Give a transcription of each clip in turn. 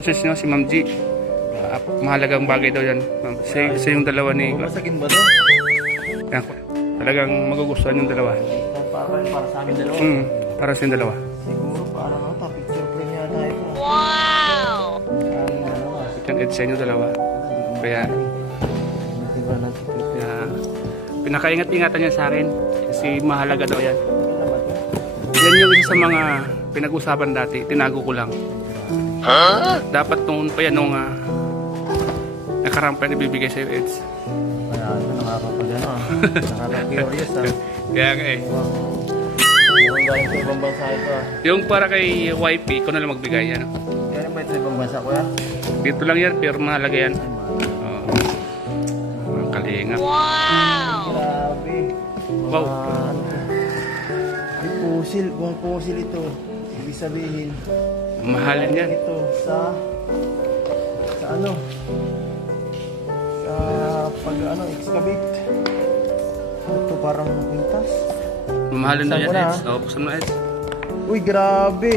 Sis nyo, si Ma'am G. Mahalagang bagay daw yan. Sa yung dalawa ni... Masagin ba to? Yan, talagang magugustuhan yung dalawa. Para sa amin dalawa? Para sa yung dalawa. Siguro parang picture frame yata ito. Wow! Yung edge sa inyo dalawa. Kaya pinakaingat-ingatan niya sa akin. Kasi mahalaga daw yan. Yan yung isa sa mga pinag-usapan dati. Tinago ko lang. Dapat noon pa yan nung nakarang pa ibibigay sa'yo, Eds. Nakakapagano. Nakaka-curious Kaya nga eh. Mukhang galing sa ibang bansa ito Yung para kay YP, ikaw na lang magbigay yan. Galing ba ito sa ibang bansa kuya? Dito lang yan, pero mahalaga yan. Mga kalingap. Wow! Grabe. Wow. Ay, pusil. Buong pusil ito. Ibig sabihin. Mahalin yan. Ito sa ano? Sa pag excavate. Ito parang pintas. Mamahalin daw yan, Buksan mo na, Eds. Oo, buksan mo na, Eds. Uy, grabe.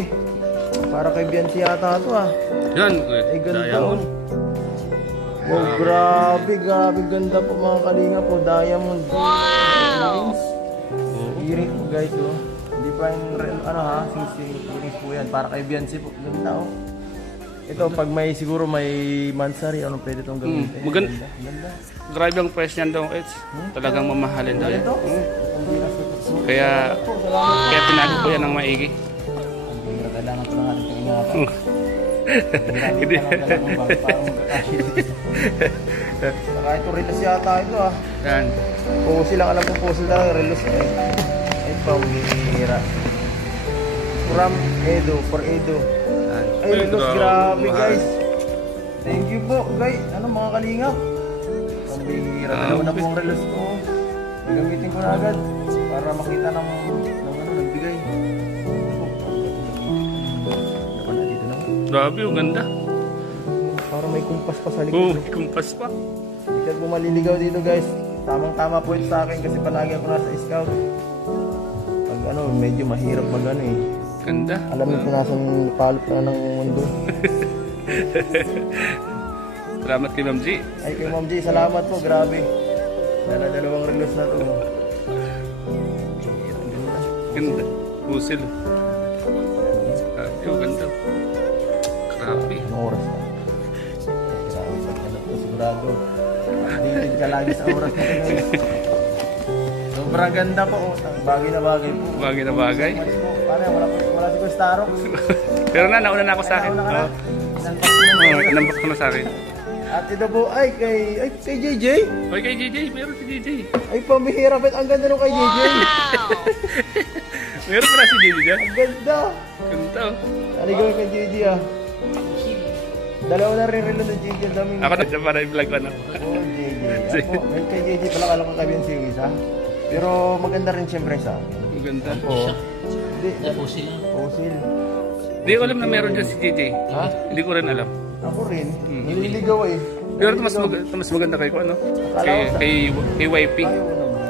Para kay Bianchi yata ito Yan, Ay, ganda. diamond. Wow, grabe. Grabe ganda po mga kalinga po. Diamond. Wow! Earring po guys Hindi pa yung sing earrings po yan. Para kay Bianchi po. Ganda Ito pag may siguro may mansari, ano pwede itong gawin. Maganda. Ganda. Grabe ang price niyan daw, Eds. Talagang mamahalin daw yan. Ito? Kaya tinago ko yan ng maigi. Kailangan ko lang natin ito ingatan. Hindi. Parang magkakashi. Saka ito relos yata ito Yan. Pusil lang alam ko pusil talaga relos Ay pamira. From Edo, for Edo. Yan. Ay relos, grabe mahal. guys. Thank you po guys. Ano mga kalingap? Pambira na naman na po ang relos ko. Gagamitin ko na agad para makita ng nagbigay. Dapat na dito naman. Grabe, ang ganda. Para may kumpas pa sa Oh, likod. may kumpas pa. Hindi ka po maliligaw dito guys. Tamang-tama po ito sa akin kasi palagi ako nasa scout. Pag medyo mahirap mag Ganda. Alam mo kung nasan palot na ng mundo. Salamat kay Ma'am G. Ay kay Ma'am G, salamat po. Grabe. Dalawang relos na to. Ganda. Pusil. Grabe, ang ganda. Grabe. Anong oras na? Sigurado. Updated ka lagi sa oras na ito. Sobrang ganda po. Bagay na bagay po. Bagay na bagay. Paano, wala si Starok. Pero nauna na ako sa akin. Nauna ka na. Oo, inambak ko na sa akin. At ito po ay kay JJ. Hoy, kay JJ. Meron si JJ. Ay pamihira, bet ang ganda nung kay JJ. Meron pala si JJ dyan. Ang ganda. Ganda. Naligaw kay JJ Dalawa na rin relo ng JJ. Ang daming... Ako na para i-vlog ko na. Oh, JJ. Ako, may kay JJ pala kala ko kabiyan siya yung isa. Pero maganda rin siyempre sa akin. Ang ganda. Oo. Hindi. Fossil. Hindi ko alam na meron dyan si JJ. Ha? Hindi ko rin alam. Ako rin. Nililigaw Pero ito mas maganda kay ko, ano? Kay YP. Ayaw naman.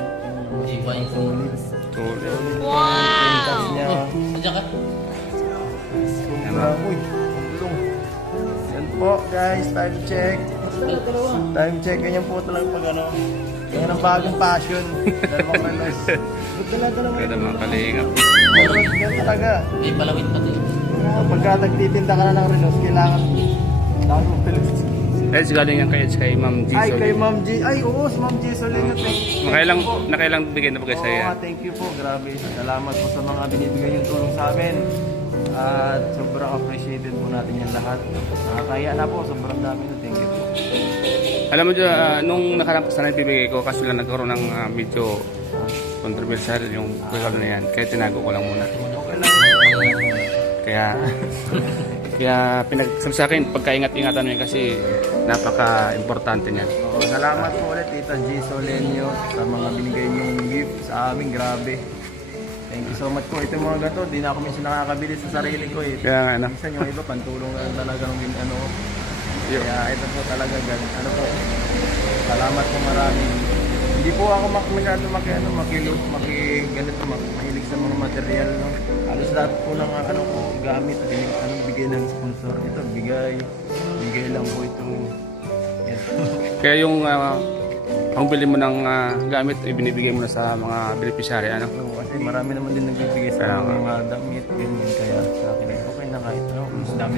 Solid. Wow! Niya. Yan. Uy, tulong. Yan po guys, time check. Time check, ganyan po talaga pag ganyan ang bagong passion. Dalawang relos. Dala-dala mo. Ganda mga kalingap. Yan talaga. May palawit pa tayo. Pagka nagtitinda ka na ng relos, kailangan mo pilis. Eds, galing yan kay Ma'am G. Ay, Solid. kay Ma'am G. Ay, oo, si Ma'am G. Solid na thank you. Nakailang bigay na bagay sa'yo. Oo, thank you po. Grabe. Salamat po sa mga binibigay yung tulong sa amin. At sobrang appreciated po natin yan lahat. Nakakaya na po. Sobrang dami na. Thank you po. Alam mo dyan, nung nakarang sana ibibigay ko, kasi lang nagkaroon ng medyo controversial yung pagkakalo na yan. Kaya tinago ko lang muna. Okay lang. Kaya pinagsabi sa akin, pagkaingat-ingatan mo yan kasi napaka-importante niyan. Oo, salamat po ulit Tita G. Solenio sa mga binigay niyong gift sa amin. Grabe. Thank you so much po. Ito mga gato, di na ako minsan nakakabili sa sarili ko eh. Kaya nga, ano? Minsan yung iba, pantulong na talaga ng Kaya ito po talaga po. Salamat po marami. Hindi po ako mahilig sa mga material, no? Halos lahat po ng ano ko gamit, bigay ng sponsor. Ito, bigay lang po ito. Yan. Kaya yung ang bili mo ng gamit, ibinibigay mo na sa mga beneficiary, ano? Oo, kasi marami naman din nagbibigay sa Kaya akin nga. ng mga damit, ganyan. Kaya sa akin, okay na nga ito. Mas dami